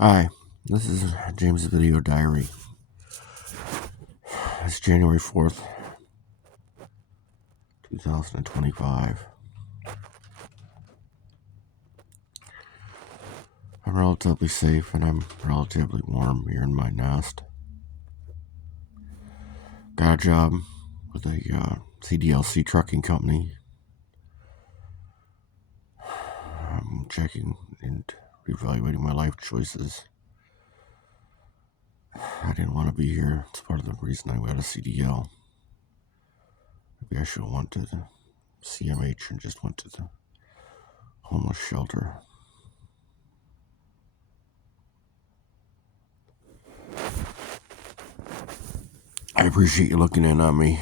Hi, this is James' video diary. It's January 4th, 2025. I'm relatively safe and I'm relatively warm here in my nest. Got a job with a CDLC trucking company. I'm checking and reevaluating my life choices. I didn't want to be here. It's part of the reason I got a CDL. Maybe I should have went to the CMH and just went to the homeless shelter. I appreciate you looking in on me.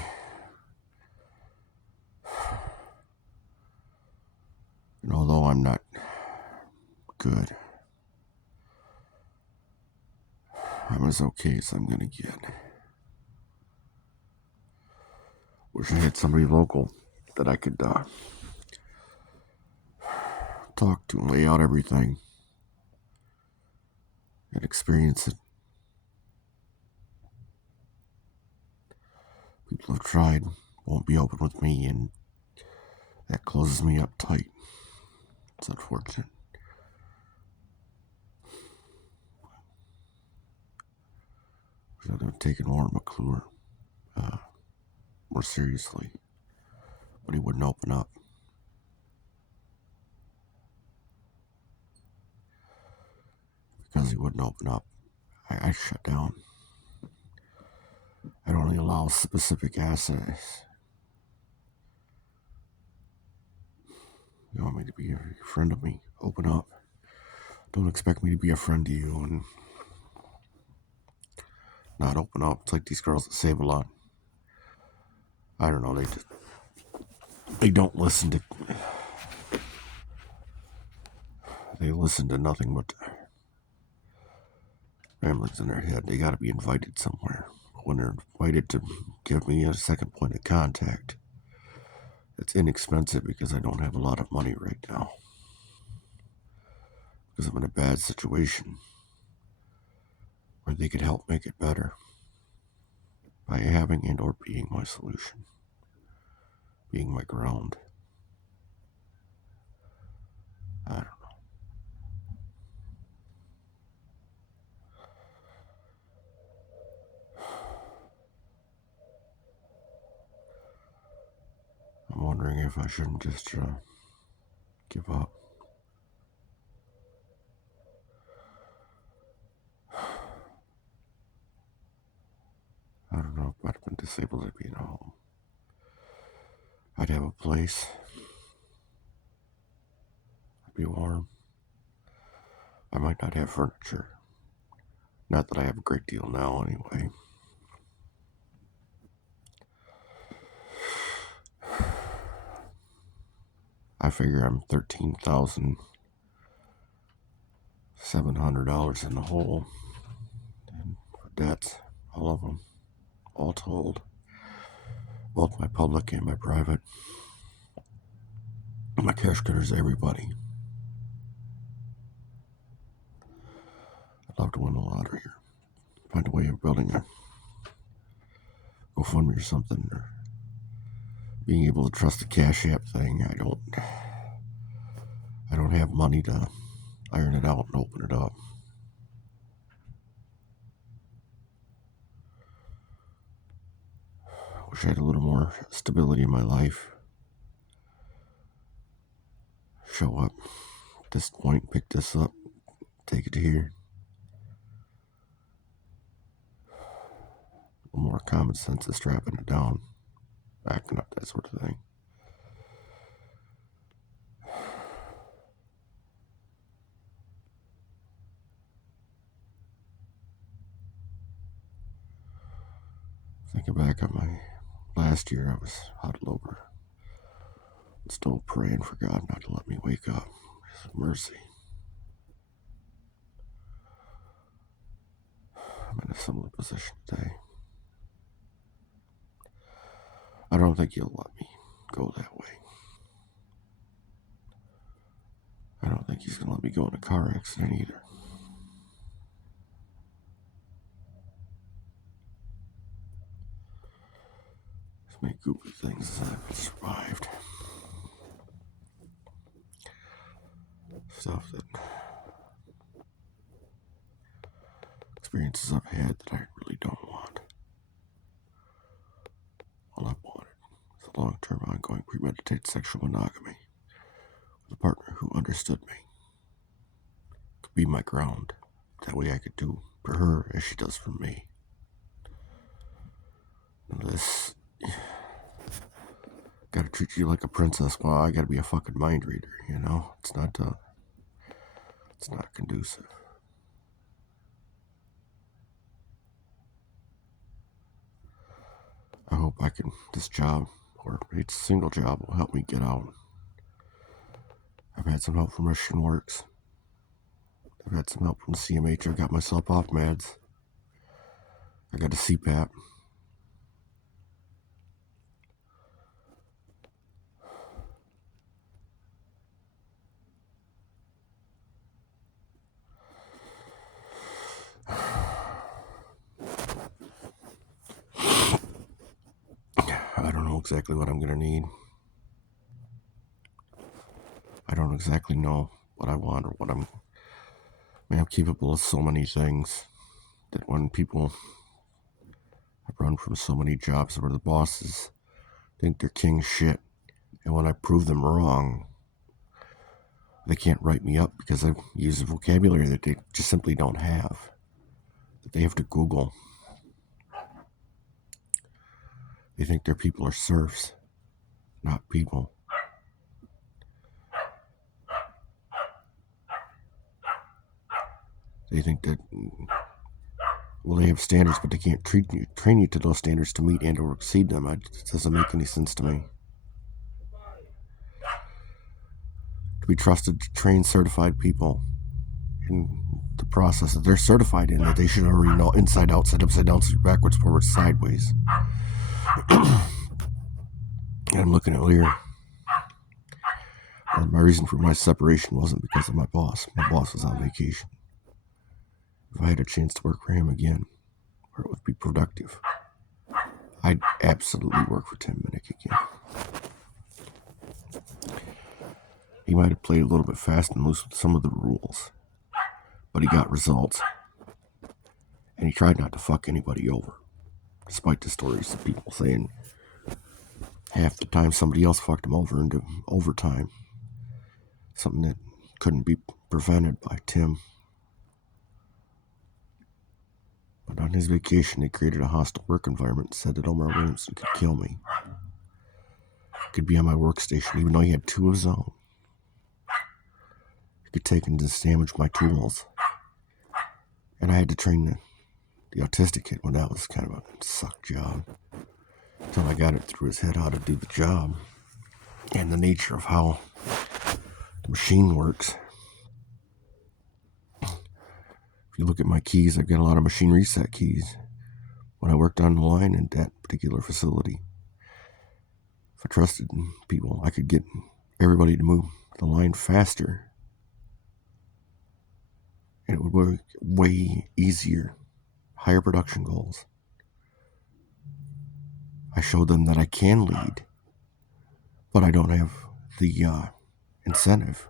And although I'm not good, I'm as okay as I'm gonna get. Wish I had somebody local that I could talk to and lay out everything and experience it. People have tried, won't be open with me, and that closes me up tight. It's unfortunate. Wish I'd have taken Warren McClure more seriously, but he wouldn't open up. Because he wouldn't open up, I shut down. I'd only allow specific assets. You want me to be a friend of me? Open up. Don't expect me to be a friend to you and not open up. It's like these girls that save a lot. I don't know. They don't listen to. They listen to nothing but ramblings in their head. They got to be invited somewhere. When they're invited to give me a second point of contact, it's inexpensive because I don't have a lot of money right now. Because I'm in a bad situation where they could help make it better by having and or being my solution, being my ground. I don't know. I'm wondering if I shouldn't just give up. I don't know if I'd have been disabled, I'd be in a home. I'd have a place. I'd be warm. I might not have furniture. Not that I have a great deal now, anyway. I figure I'm $13,700 in the hole. And for debts, all of them, all told, both my public and my private. My cash cutters, everybody. I'd love to win the lottery or find a way of building a GoFundMe or something, or being able to trust the Cash App thing. I don't have money to iron it out and open it up. Wish I had a little more stability in my life. Show up at this point, pick this up, take it to here. A little more common sense of strapping it down, backing up, that sort of thing. Thinking back on my last year, I was huddled over, still praying for God not to let me wake up. His mercy. I'm in a similar position today. I don't think He'll let me go that way. I don't think He's going to let me go in a car accident either. many goofy things that I've survived. Stuff that experiences I've had that I really don't want. All I wanted was a long-term, ongoing, premeditated sexual monogamy with a partner who understood me, could be my ground. That way I could do for her as she does for me. And this, gotta treat you like a princess. Well, I gotta be a fucking mind reader, you know? It's not conducive. I hope this job, or a single job, will help me get out. I've had some help from Russian Works. I've had some help from CMH. I got myself off meds. I got a CPAP. I don't know exactly what I'm going to need. I don't exactly know what I want or what I'm capable of so many things that when people have run from so many jobs where the bosses think they're king shit, and when I prove them wrong, they can't write me up because I use a vocabulary that they just simply don't have, that they have to Google. They think their people are serfs, not people. They think that, well, they have standards, but they can't train you to those standards to meet and or exceed them. It doesn't make any sense to me. To be trusted to train certified people in the process that they're certified in, that they should already know inside out, side upside down, backwards, forward, sideways. And I'm looking at Lear. My reason for my separation wasn't because of my boss. My boss was on vacation. If I had a chance to work for him again, where it would be productive, I'd absolutely work for Tim Minnick again. He might have played a little bit fast and loose with some of the rules, but he got results. And he tried not to fuck anybody over, despite the stories of people saying half the time somebody else fucked him over into overtime. Something that couldn't be prevented by Tim. But on his vacation, they created a hostile work environment and said that Omar Williamson could kill me. Could be on my workstation, even though he had two of his own. He could take and just damage my tools. And I had to train the autistic kid when that was kind of a suck job. Until I got it through his head how to do the job. And the nature of how the machine works. If you look at my keys, I've got a lot of machine reset keys. When I worked on the line in that particular facility, if I trusted people, I could get everybody to move the line faster. And it would work way easier. Higher production goals. I showed them that I can lead, but I don't have the incentive.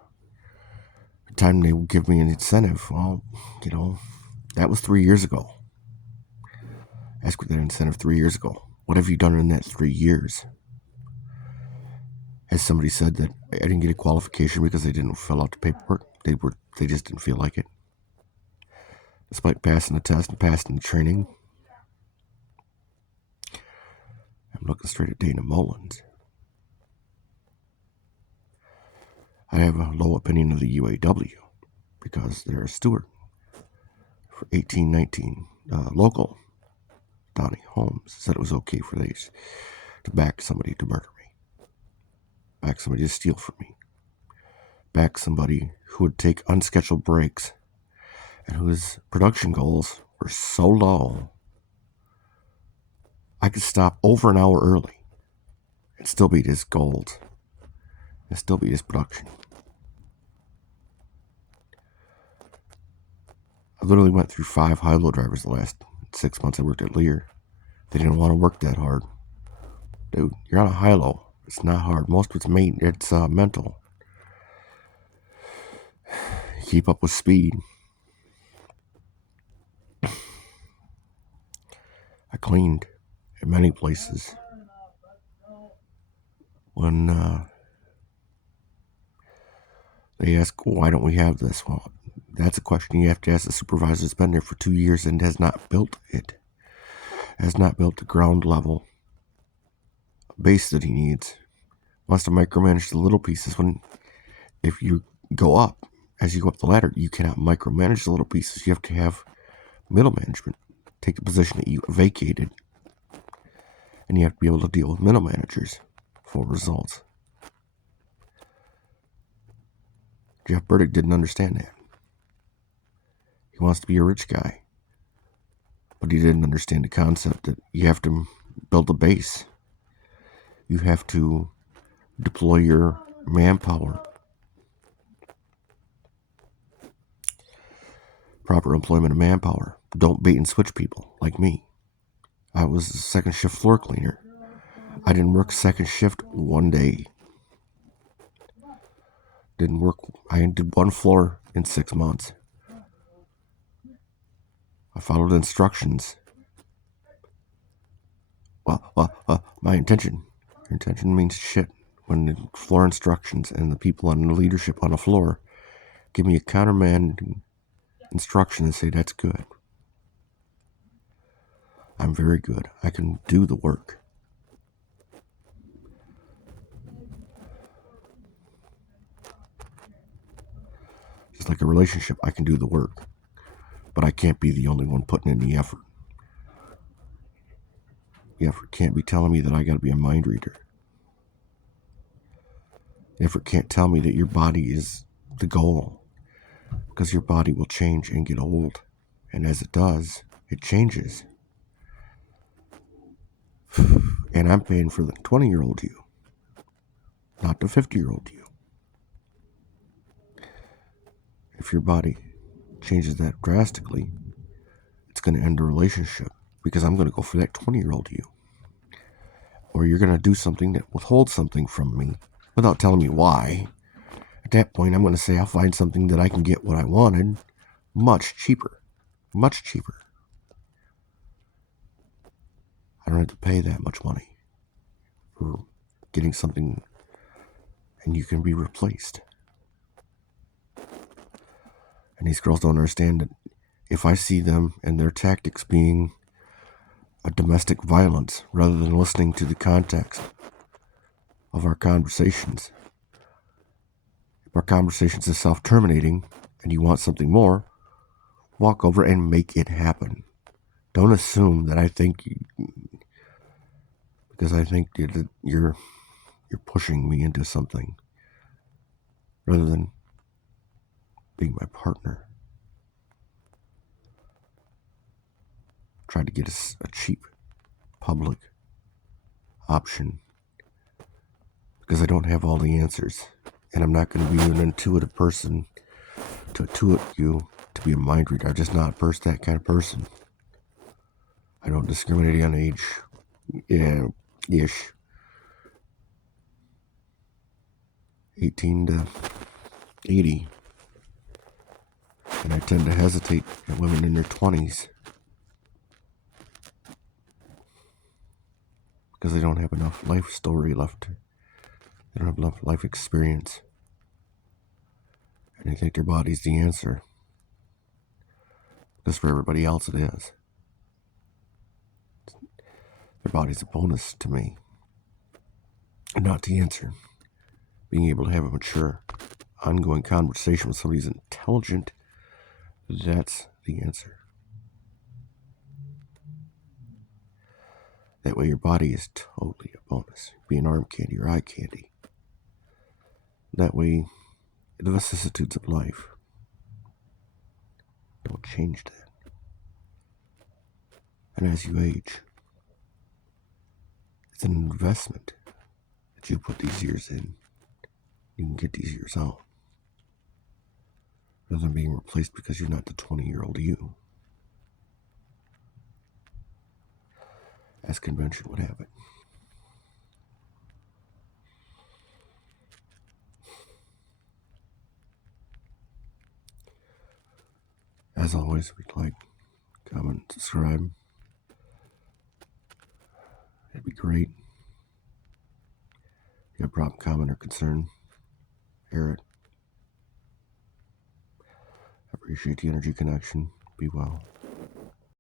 The time they would give me an incentive, well, that was 3 years ago. Ask for that incentive 3 years ago. What have you done in that 3 years? Has somebody said that I didn't get a qualification because they didn't fill out the paperwork? They just didn't feel like it. Despite passing the test and passing the training. I'm looking straight at Dana Mullins. I have a low opinion of the UAW because they're a steward for 1819 local. Donnie Holmes said it was okay for these to back somebody to murder me, back somebody to steal from me, back somebody who would take unscheduled breaks and whose production goals were so low I could stop over an hour early and still beat his goals and still beat his production. I literally went through 5 high-low drivers the last 6 months I worked at Lear. They didn't want to work that hard. Dude, you're on a high-low. It's not hard. Most of it's mental. Keep up with speed. I cleaned at many places. When they ask, why don't we have this? Well, that's a question you have to ask the supervisor that's been there for 2 years and has not built it. Has not built the ground level base that he needs. Wants to micromanage the little pieces when, if you go up, as you go up the ladder, you cannot micromanage the little pieces. You have to have middle management. Take the position that you vacated, and you have to be able to deal with middle managers for results. Jeff Burdick didn't understand that. He wants to be a rich guy, but he didn't understand the concept that you have to build a base. You have to deploy your manpower. Proper employment of manpower. Don't bait and switch people like me. I was a second shift floor cleaner. I didn't work second shift one day. I did one floor in 6 months. I followed instructions. My intention. Your intention means shit. When the floor instructions and the people on the leadership on the floor give me a countermand instruction and say, that's good. I'm very good. I can do the work. Just like a relationship, I can do the work. But I can't be the only one putting in the effort. The effort can't be telling me that I got to be a mind reader. The effort can't tell me that your body is the goal. Because your body will change and get old. And as it does, it changes. And I'm paying for the 20-year-old you, not the 50-year-old you. If your body changes that drastically, it's going to end a relationship because I'm going to go for that 20-year-old you. Or you're going to do something that withholds something from me without telling me why. At that point, I'm going to say I'll find something that I can get what I wanted much cheaper. Much cheaper. I don't have to pay that much money for getting something, and you can be replaced. And these girls don't understand that if I see them and their tactics being a domestic violence rather than listening to the context of our conversations, if our conversations are self-terminating and you want something more, walk over and make it happen. Don't assume that I think because I think that you're pushing me into something rather than being my partner. Try to get a cheap public option because I don't have all the answers, and I'm not going to be an intuitive person to intuit you to be a mind reader. I'm just not that kind of person. I don't discriminate on age. Ish. 18 to 80. And I tend to hesitate at women in their 20s because they don't have enough life story left. They don't have enough life experience. And they think their body's the answer. Because for everybody else it is. Their body's a bonus to me. And not the answer. Being able to have a mature, ongoing conversation with somebody who's intelligent, that's the answer. That way your body is totally a bonus. Be an arm candy or eye candy. That way, the vicissitudes of life don't change that. And as you age, it's an investment that you put these years in. You can get these years out. Rather than being replaced because you're not the 20-year-old you. As convention would have it. As always, if you'd like, comment, subscribe. It'd be great. If you have a problem, comment, or concern, hear it. I appreciate the energy connection. Be well.